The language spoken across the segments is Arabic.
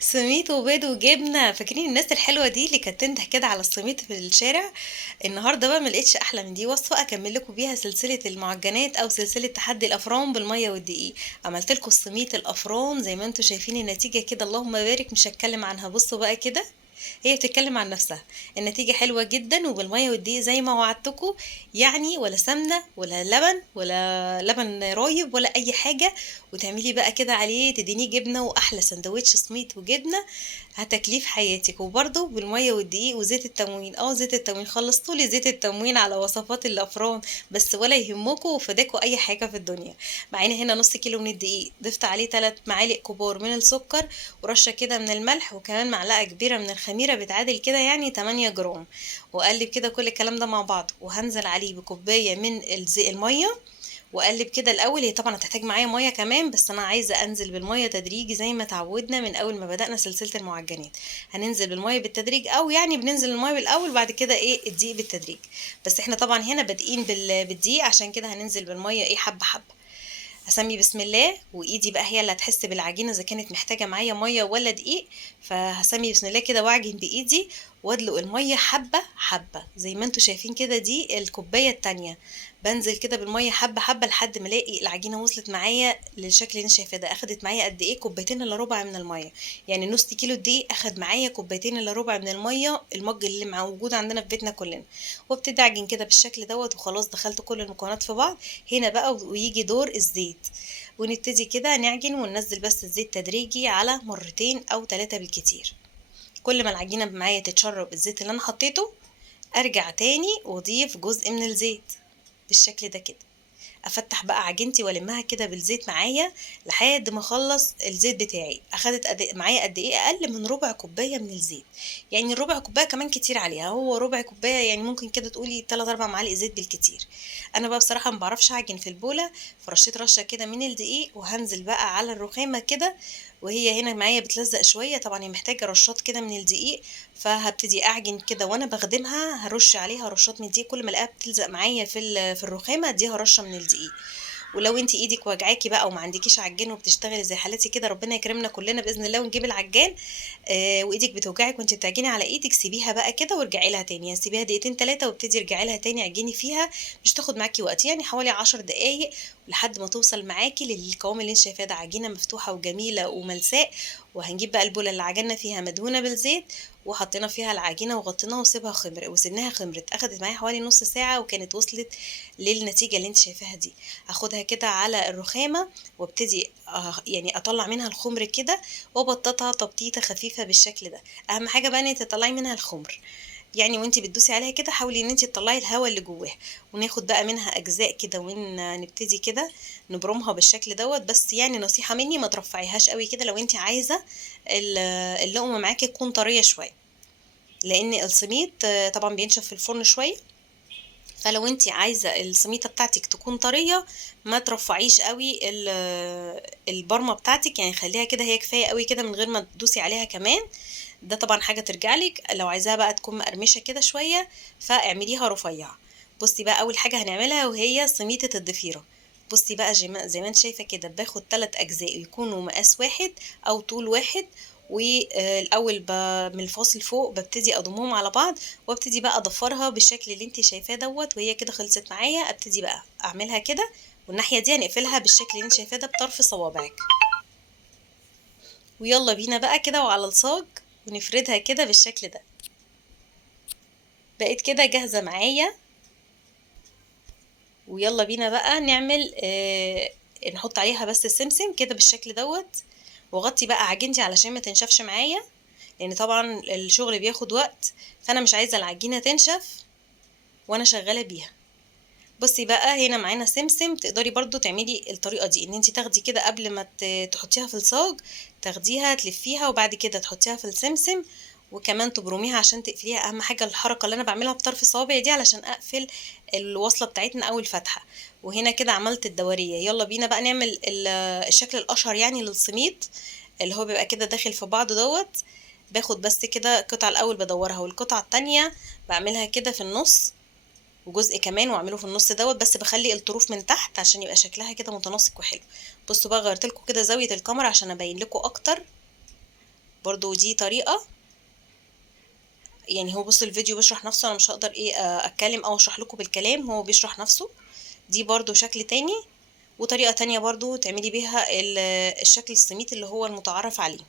سميت وبيض وجبنه، فاكرين الناس الحلوه دي اللي كانت تنده كده على السميت في الشارع؟ النهارده بقى ملقتش احلى من دي وصفه اكمل لكم بيها سلسله المعجنات او سلسله تحدي الافران بالميه والدقيق. عملت لكم السميت الافران زي ما انتم شايفين النتيجه كده، اللهم بارك، مش هتكلم عنها. بصوا بقى كده، هي بتتكلم عن نفسها. النتيجة حلوة جدا وبالمية والدقيق زي ما وعدتكم. يعني ولا سمنة ولا لبن ولا لبن رايب ولا أي حاجة. وتعملي بقى كده عليه تدينيه جبنة وأحلى سندوتش سميت وجبنة هتكليف حياتك. وبرضه بالمية والدقيق وزيت التموين، زيت التموين خلصتولي زيت التموين على وصفات الأفران. بس ولا يهمكم وفداكوا أي حاجة في الدنيا. معانا هنا نص كيلو من الدقيق، ضفت عليه 3 معالق كبار من السكر، ورشة كده من الملح، وكمان معلقة كبيرة من الخميرة بتعادل كده يعني 8 جرام. وأقلب كده كل الكلام ده مع بعض، وهنزل عليه بكوباية من المية. واقلب كده الاول، هي طبعا هتحتاج معايا ميه كمان، بس انا عايزه انزل بالميه تدريجي زي ما تعودنا من اول ما بدأنا سلسله المعجنات. هننزل بالميه بالتدريج، او يعني بننزل الميه بالاول بعد كده ايه الدقيق بالتدريج. بس احنا طبعا هنا بادئين بالدقيق، عشان كده هننزل بالميه ايه حبه حبه. هسمي بسم الله، وايدي بقى هي اللي هتحس بالعجينه اذا كانت محتاجه معايا ميه ولا دقيق. فهسمي بسم الله كده واعجن بايدي، وادلق الميه حبه حبه زي ما انتوا شايفين كده. دي الكوبايه التانية، بنزل كده بالميه حبه حبه لحد ما الاقي العجينه وصلت معايا للشكل اللي انت شايفاه ده. اخدت معايا قد ايه؟ كوبايتين الا ربع من الميه. يعني نص كيلو دقيق اخد معايا كوبايتين الا ربع من الميه، المج اللي موجود عندنا في بيتنا كلنا. وابتدي اعجن كده بالشكل دوت، وخلاص دخلت كل المكونات في بعض. هنا بقى ويجي دور الزيت، ونبتدي كده نعجن وننزل بس الزيت تدريجي على مرتين او 3 بالكتير. كل ما العجينة معايا تتشرب الزيت اللي انا حطيته، ارجع تاني واضيف جزء من الزيت بالشكل ده كده. افتح بقى عجينتي والمها كده بالزيت معايا لحد ما اخلص الزيت بتاعي. اخدت معايا قد ايه؟ اقل من ربع كوبايه من الزيت. يعني الربع كوبايه كمان كتير عليها، هو ربع كوبايه يعني ممكن كده تقولي 3 4 معالق زيت بالكتير. انا بقى بصراحه ما بعرفش اعجن في البوله، فرشيت رشه كده من الدقيق، وهنزل بقى على الرخامه كده. وهي هنا معايا بتلزق شويه، طبعا هي محتاجه رشات كده من الدقيق. فهبتدي اعجن كده وانا بخدمها، هرش عليها رشات من الدقيق. كل ما الاقيها بتلزق معايا في الرخامه اديها رشه من الدقيق. ولو انت ايدك وجعاكي بقى وما عندكيش عجان وبتشتغلي زي حالتي كده، ربنا يكرمنا كلنا باذن الله ونجيب العجان. وايدك بتوجعك وانت بتعجني على ايدك، سيبيها بقى كده وارجعي لها تاني. يعني سيبيها دقيقتين 3 وابتدي ارجعي لها تاني عجني فيها. مش تاخد معاكي وقت، يعني حوالي 10 دقايق لحد ما توصل معاكي للقوام اللي انت شايفاه ده، عجينه مفتوحه وجميله وملساء. وهنجيب بقى البوله اللي عجنا فيها مدهونه بالزيت، وحطينا فيها العجينه وغطيناها وسيبها خمر، وسيبناها خمرت. اخدت معايا حوالي نص ساعه وكانت وصلت للنتيجه اللي انت شايفاها دي. هاخدها كده على الرخامه، وابتدي يعني اطلع منها الخمر كده، وابططها تبطيطه خفيفه بالشكل ده. اهم حاجه بقى ان انت تطلعي منها الخمر. يعني وانتي بتدوسي عليها كده حاولي ان انتي تطلعي الهواء اللي جواها. وناخد بقى منها اجزاء كده ونبتدي كده نبرمها بالشكل دوت. بس يعني نصيحة مني ما ترفعيهاش قوي كده لو انتي عايزة اللقمة معاكي تكون طرية شوية، لان السميد طبعا بينشف في الفرن شوية. فلو انتي عايزة السميطة بتاعتك تكون طرية، ما ترفعيش قوي البرمة بتاعتك، يعني خليها كده هي كفاية قوي كده من غير ما تدوسي عليها كمان. ده طبعا حاجة ترجعلك، لو عايزاها بقى تكون مقرمشة كده شوية فاعمليها رفيعة. بصي بقى اول حاجة هنعملها وهي سميطة الضفيرة. بصي بقى زي ما انت شايفة كده، باخد 3 اجزاء يكونوا مقاس واحد او طول واحد. والاول من الفاصل فوق ببتدي اضمهم على بعض، وابتدي بقى اضفرها بالشكل اللي انت شايفاه دوت. وهي كده خلصت معايا، ابتدي بقى اعملها كده، والناحية دي هنقفلها بالشكل اللي انت شايفاه ده بطرف صوابعك. ويلا بينا بقى كده وعلى الصاج، ونفردها كده بالشكل ده. بقت كده جاهزة معايا. ويلا بينا بقى نعمل نحط عليها بس السمسم كده بالشكل دوت. وغطي بقى عجينتي علشان ما تنشفش معايا، لان طبعا الشغل بياخد وقت، فانا مش عايزة العجينة تنشف وانا شغالة بيها. بصي بقى هنا معانا سمسم، تقدري برضو تعملي الطريقة دي ان انتي تاخدي كده قبل ما تحطيها في الصاج، تاخديها تلفيها وبعد كده تحطيها في السمسم، وكمان تبرميها عشان تقفليها. اهم حاجة الحركة اللي انا بعملها بطرف صوابعي دي علشان اقفل الوصلة بتاعتنا او الفتحة. وهنا كده عملت الدورية. يلا بينا بقى نعمل الشكل الاشهر يعني للسميط، اللي هو بيبقى كده داخل في بعضه دوت. باخد بس كده القطعة الاول بدورها، والقطعة التانية بعملها كده في النص، وجزء كمان واعمله في النص دوت. بس بخلي الطروف من تحت عشان يبقى شكلها كده متناسق وحلو. بصوا بقى غيرت لكم كده زاوية الكاميرا عشان ابين لكم اكتر. برضو دي طريقة، يعني هو بص الفيديو بيشرح نفسه، انا مش هقدر ايه اتكلم او اشرح لكم بالكلام، هو بيشرح نفسه. دي برضو شكل تاني، وطريقة تانية برضو تعملي بيها الشكل السميت اللي هو المتعارف عليه.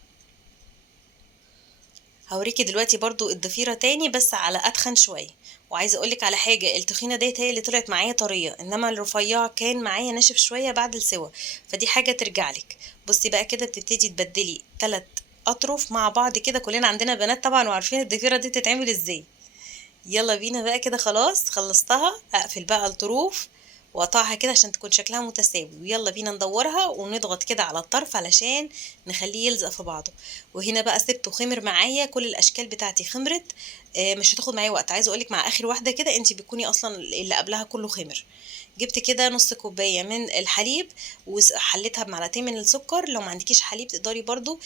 هوريكي دلوقتي برضو الضفيرة تاني بس على اتخن شوية. وعايزة اقولك على حاجة، التخينة ديت هي اللي طلعت معايا طرية، انما الرفيعة كان معايا ناشف شوية بعد السوا، فدي حاجة ترجعلك. بصي بقى كده بتبتدي تبدلي 3 اطراف مع بعض كده، كلنا عندنا بنات طبعا وعارفين الضفيرة دي تتعمل ازاي. يلا بينا بقى كده، خلاص خلصتها، اقفل بقى الطروف واقطعها كده عشان تكون شكلها متساوي، ويلا بينا ندورها ونضغط كده على الطرف علشان نخليه يلزق في بعضه. وهنا بقى سبته خمر معايا، كل الاشكال بتاعتي خمرت. مش هتاخد معايا وقت، عايزه اقولك مع اخر واحده كده انت بتكوني اصلا اللي قبلها كله خمر. جبت كده نص كوبايه من الحليب وحليتها بمعلقتين من السكر. لو ما عندكيش حليب تقدري برضو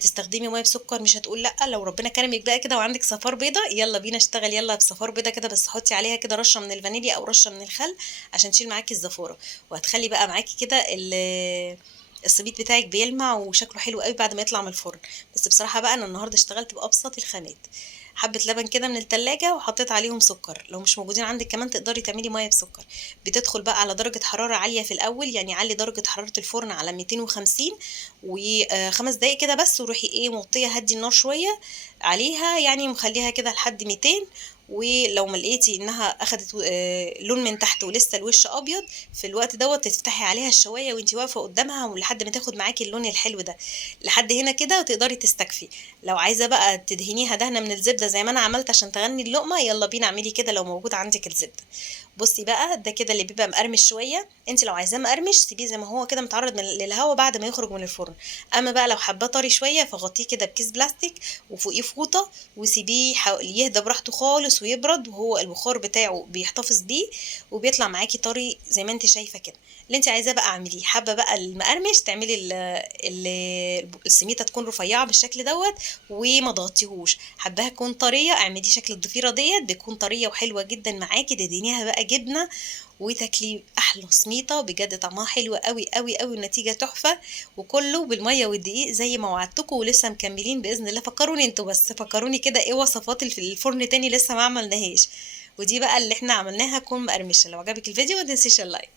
تستخدمي ميه بسكر، مش هتقول لا. لو ربنا كرمك بقى كده وعندك صفار بيضه، يلا بينا اشتغل، يلا بصفار بيضه كده، بس حطي عليها كده رشه من الفانيليا او رشه من الخل عشان تشيل معاكي الزفاره. وهتخلي بقى معاكي كده السبيت بتاعك بيلمع وشكله حلو قوي بعد ما يطلع من الفرن. بس بصراحه بقى انا النهارده اشتغلت بابسط الخامات، حبه لبن كده من التلاجة وحطيت عليهم سكر، لو مش موجودين عندك كمان تقدري تعملي ميه بسكر. بتدخل بقى على درجه حراره عاليه في الاول، يعني علي درجه حراره الفرن على 250 وخمس دقايق كده بس، وروحي ايه موطيه هدي النار شويه عليها، يعني مخليها كده لحد 200. ولو ما لقيتي انها اخدت لون من تحت ولسه الوش ابيض، في الوقت دوت تفتحي عليها الشوايه وانتي واقفه قدامها ولحد ما تاخد معاكي اللون الحلو ده. لحد هنا كده وتقدري تستكفي. لو عايزه بقى تدهنيها دهنه من الزبده زي ما انا عملت عشان تغني اللقمه، يلا بينا اعملي كده لو موجود عندك الزبده. بصي بقى ده كده اللي بيبقى مقرمش شويه، انت لو عايزاه مقرمش سيبيه زي ما هو كده متعرض للهواء بعد ما يخرج من الفرن. اما بقى لو حباه طري شويه فغطيه كده بكيس بلاستيك وفوقيه فوطه، وسيبيه يهدى براحته خالص ويبرد، وهو البخار بتاعه بيحتفظ بيه وبيطلع معاكي طري زي ما انت شايفه كده. اللي انت عايزاه بقى اعمليه، حابه بقى المقرمش تعملي السميته تكون رفيعه بالشكل دوت وما تغطيهوش، حباها تكون طريه اعملي شكل الضفيره ديت بتكون طريه وحلوه جدا معاكي، تدهنيها بقى جبنه وتاكلي احلى سميطه بجد، طعمها حلو قوي قوي قوي، النتيجه تحفه. وكله بالميه والدقيق زي ما وعدتكم، ولسه مكملين باذن الله. فكروني انتوا بس، فكروني كده ايه وصفات الفرن تاني لسه ما عملناهاش. ودي بقى اللي احنا عملناها تكون مقرمشه. لو عجبك الفيديو ما تنسيش اللايك.